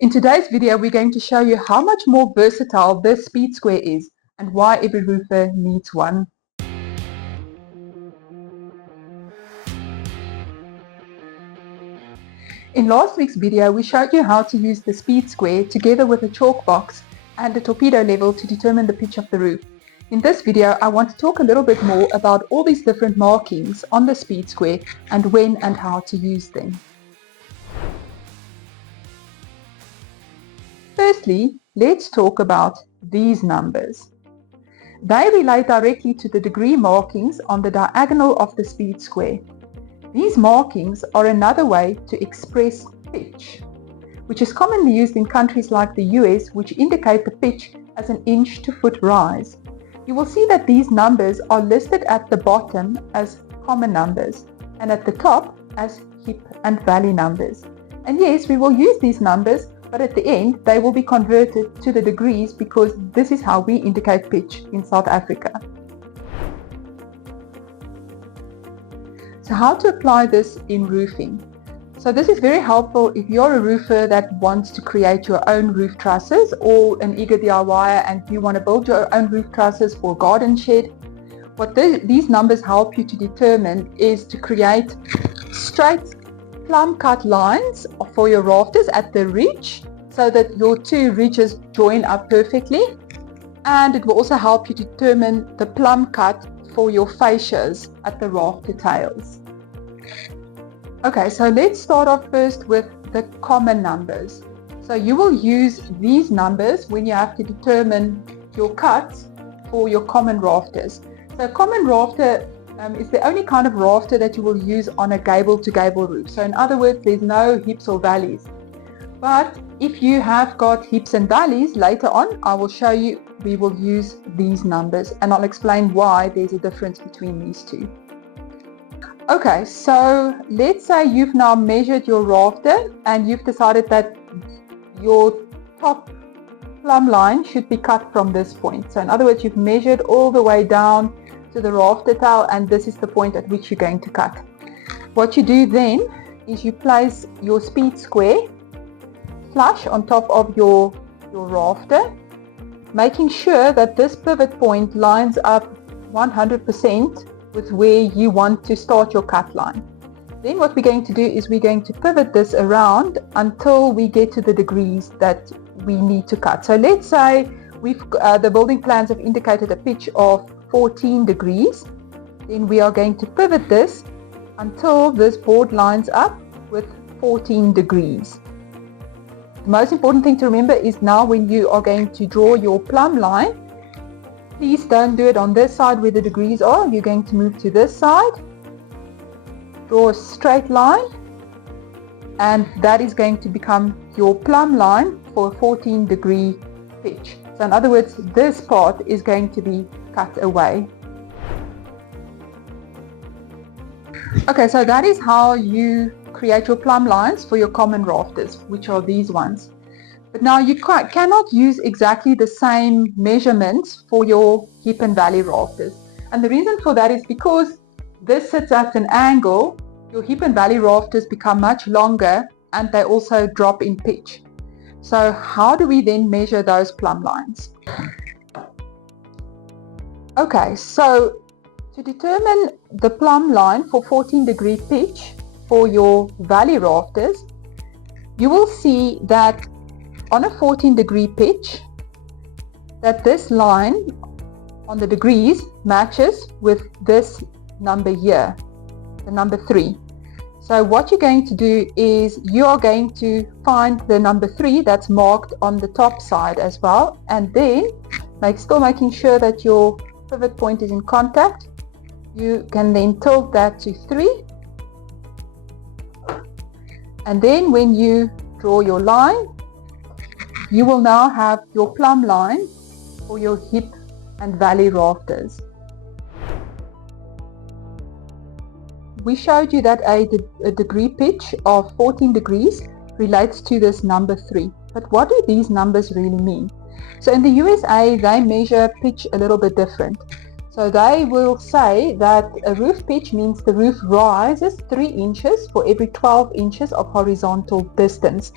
In today's video, we're going to show you how much more versatile this speed square is and why every roofer needs one. In last week's video, we showed you how to use the speed square together with a chalk box and a torpedo level to determine the pitch of the roof. In this video, I want to talk a little bit more about all these different markings on the speed square and when and how to use them. Firstly, let's talk about these numbers. They relate directly to the degree markings on the diagonal of the speed square. These markings are another way to express pitch, which is commonly used in countries like the US, which indicate the pitch as an inch to foot rise. You will see that these numbers are listed at the bottom as common numbers and at the top as hip and valley numbers. And yes, we will use these numbers, but at the end they will be converted to the degrees because this is how we indicate pitch in South Africa. So how to apply this in roofing? So this is very helpful if you're a roofer that wants to create your own roof trusses, or an eager DIYer and you want to build your own roof trusses for a garden shed. What these numbers help you to determine is to create straight plumb cut lines for your rafters at the ridge so that your two ridges join up perfectly, and it will also help you determine the plumb cut for your fascias at the rafter tails. Okay, so let's start off first with the common numbers. So you will use these numbers when you have to determine your cuts for your common rafters. So a common rafter is the only kind of rafter that you will use on a gable-to-gable roof. So in other words, there's no hips or valleys. But if you have got hips and valleys, later on I will show you we will use these numbers, and I'll explain why there's a difference between these two. Okay, so let's say you've now measured your rafter and you've decided that your top plumb line should be cut from this point. So in other words, you've measured all the way down to the rafter tail, and this is the point at which you're going to cut. What you do then is you place your speed square flush on top of your rafter, making sure that this pivot point lines up 100% with where you want to start your cut line. Then what we're going to do is we're going to pivot this around until we get to the degrees that we need to cut. So let's say the building plans have indicated a pitch of 14 degrees. Then we are going to pivot this until this board lines up with 14 degrees. The most important thing to remember is now when you are going to draw your plumb line, please don't do it on this side where the degrees are. You're going to move to this side, draw a straight line, and that is going to become your plumb line for a 14 degree pitch. So in other words, this part is going to be cut away. Okay, so that is how you create your plumb lines for your common rafters, which are these ones. But now you cannot use exactly the same measurements for your hip and valley rafters. And the reason for that is because this sits at an angle, your hip and valley rafters become much longer and they also drop in pitch. So how do we then measure those plumb lines? Okay, so to determine the plumb line for 14 degree pitch for your valley rafters, you will see that on a 14 degree pitch, that this line on the degrees matches with this number here, the number 3. So what you're going to do is you are going to find the number 3 that's marked on the top side as well, and then still making sure that your pivot point is in contact. You can then tilt that to 3, and then when you draw your line, you will now have your plumb line for your hip and valley rafters. We showed you that a degree pitch of 14 degrees relates to this number 3. But what do these numbers really mean? So in the USA, they measure pitch a little bit different. So they will say that a roof pitch means the roof rises 3 inches for every 12 inches of horizontal distance.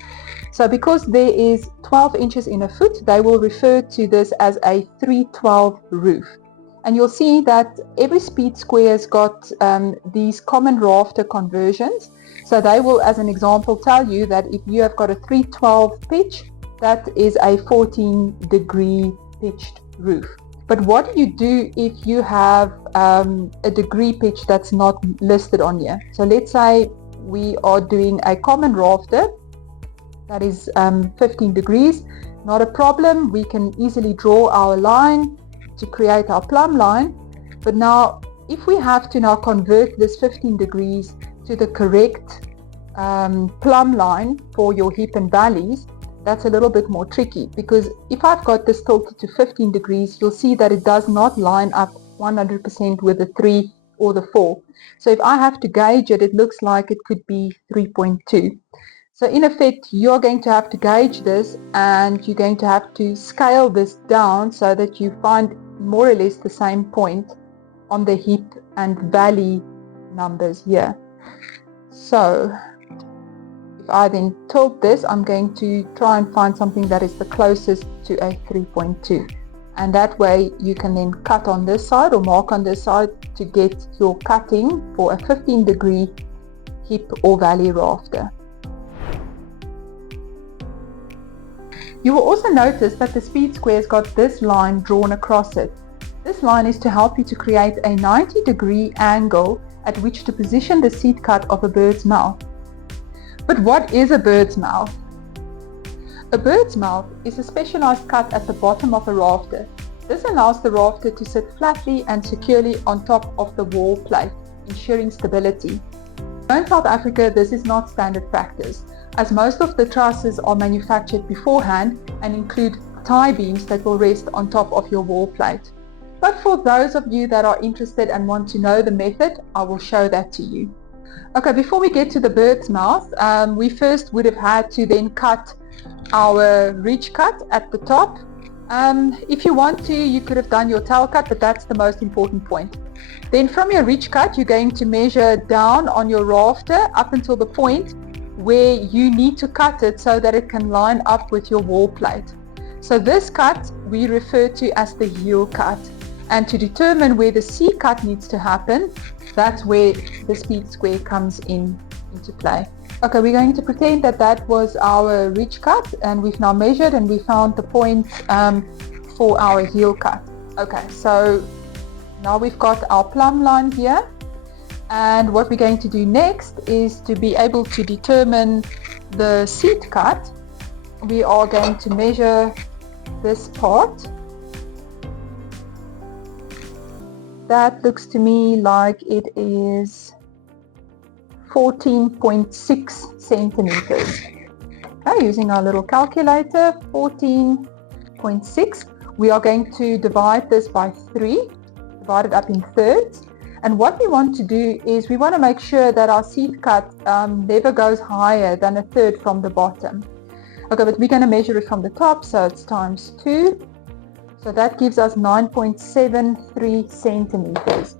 So because there is 12 inches in a foot, they will refer to this as a 312 roof. And you'll see that every speed square's got these common rafter conversions. So they will, as an example, tell you that if you have got a 312 pitch, that is a 14-degree pitched roof. But what do you do if you have a degree pitch that's not listed on here? So let's say we are doing a common rafter that is 15 degrees. Not a problem. We can easily draw our line to create our plumb line. But now, if we have to now convert this 15 degrees to the correct plumb line for your hip and valleys, that's a little bit more tricky, because if I've got this tilted to 15 degrees, you'll see that it does not line up 100% with the 3 or the 4. So if I have to gauge it, it looks like it could be 3.2. So in effect, you're going to have to gauge this, and you're going to have to scale this down so that you find more or less the same point on the hip and valley numbers here. So if I then tilt this, I'm going to try and find something that is the closest to a 3.2. And that way you can then cut on this side or mark on this side to get your cutting for a 15-degree hip or valley rafter. You will also notice that the speed square's got this line drawn across it. This line is to help you to create a 90-degree angle at which to position the seat cut of a bird's mouth. But what is a bird's mouth? A bird's mouth is a specialized cut at the bottom of a rafter. This allows the rafter to sit flatly and securely on top of the wall plate, ensuring stability. In South Africa, this is not standard practice, as most of the trusses are manufactured beforehand and include tie beams that will rest on top of your wall plate. But for those of you that are interested and want to know the method, I will show that to you. Okay, before we get to the bird's mouth, we first would have had to then cut our ridge cut at the top. If you want to, you could have done your tail cut, but that's the most important point. Then from your ridge cut, you're going to measure down on your rafter up until the point where you need to cut it so that it can line up with your wall plate. So this cut we refer to as the heel cut. And to determine where the C cut needs to happen, that's where the speed square comes into play. Okay, we're going to pretend that that was our ridge cut, and we've now measured and we found the point for our heel cut. Okay, so now we've got our plumb line here, and what we're going to do next is to be able to determine the seat cut. We are going to measure this part. That looks to me like it is 14.6 centimeters. Okay, using our little calculator, 14.6. We are going to divide this by 3, divide it up in thirds. And what we want to do is we want to make sure that our seat cut never goes higher than a third from the bottom. Okay, but we're going to measure it from the top, so it's times 2. So that gives us 9.73 centimeters.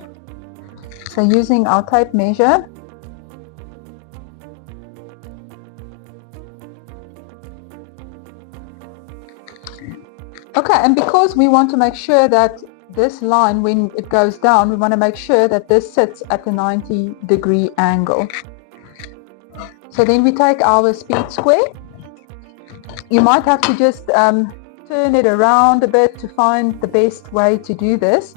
So using our tape measure, okay, and because we want to make sure that this line, when it goes down, we want to make sure that this sits at the 90-degree angle. So then we take our speed square. You might have to just turn it around a bit to find the best way to do this,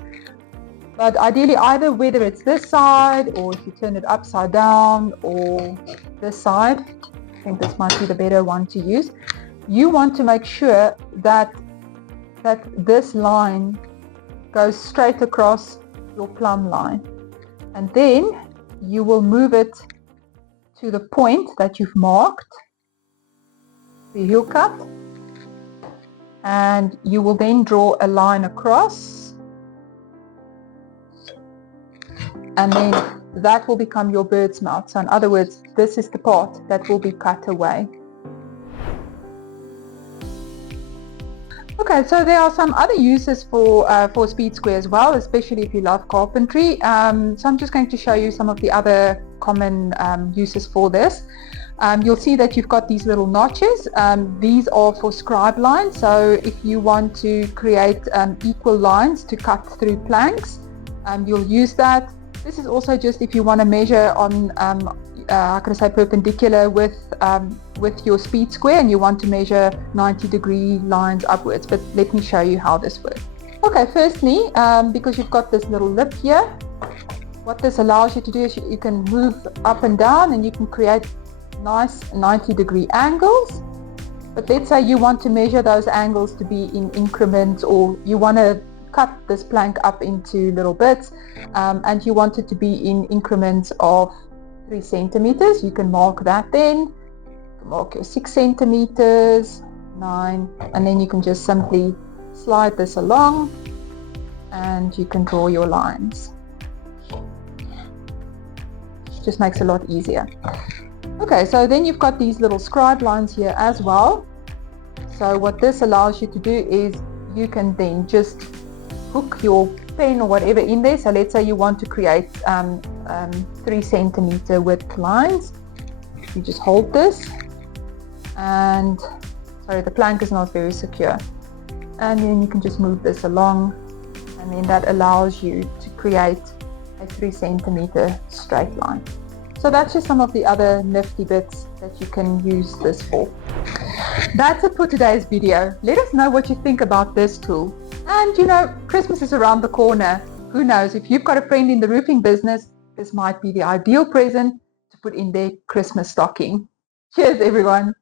but ideally either whether it's this side or if you turn it upside down or this side, I think this might be the better one to use. You want to make sure that this line goes straight across your plumb line, and then you will move it to the point that you've marked, the heel cut, and you will then draw a line across, and then that will become your bird's mouth. So in other words, this is the part that will be cut away. Okay, so there are some other uses for speed square as well, especially if you love carpentry. So I'm just going to show you some of the other common uses for this. You'll see that you've got these little notches. These are for scribe lines. So if you want to create equal lines to cut through planks, you'll use that. This is also just if you want to measure on, how can I say, perpendicular with your speed square, and you want to measure 90-degree lines upwards. But let me show you how this works. Okay, firstly, because you've got this little lip here, what this allows you to do is you can move up and down, and you can create nice 90-degree angles. But let's say you want to measure those angles to be in increments, or you want to cut this plank up into little bits, and you want it to be in increments of 3 centimeters. You can mark that then. Mark your 6 centimeters, 9, and then you can just simply slide this along and you can draw your lines. Just makes it a lot easier. Okay, so then you've got these little scribe lines here as well. So what this allows you to do is you can then just hook your pen or whatever in there. So let's say you want to create 3 centimeter width lines. You just hold this, and sorry, the plank is not very secure, and then you can just move this along, and then that allows you to create a 3 centimeter straight line. So that's just some of the other nifty bits that you can use this for. That's it for today's video. Let us know what you think about this tool. And you know, Christmas is around the corner. Who knows, if you've got a friend in the roofing business, this might be the ideal present to put in their Christmas stocking. Cheers, everyone.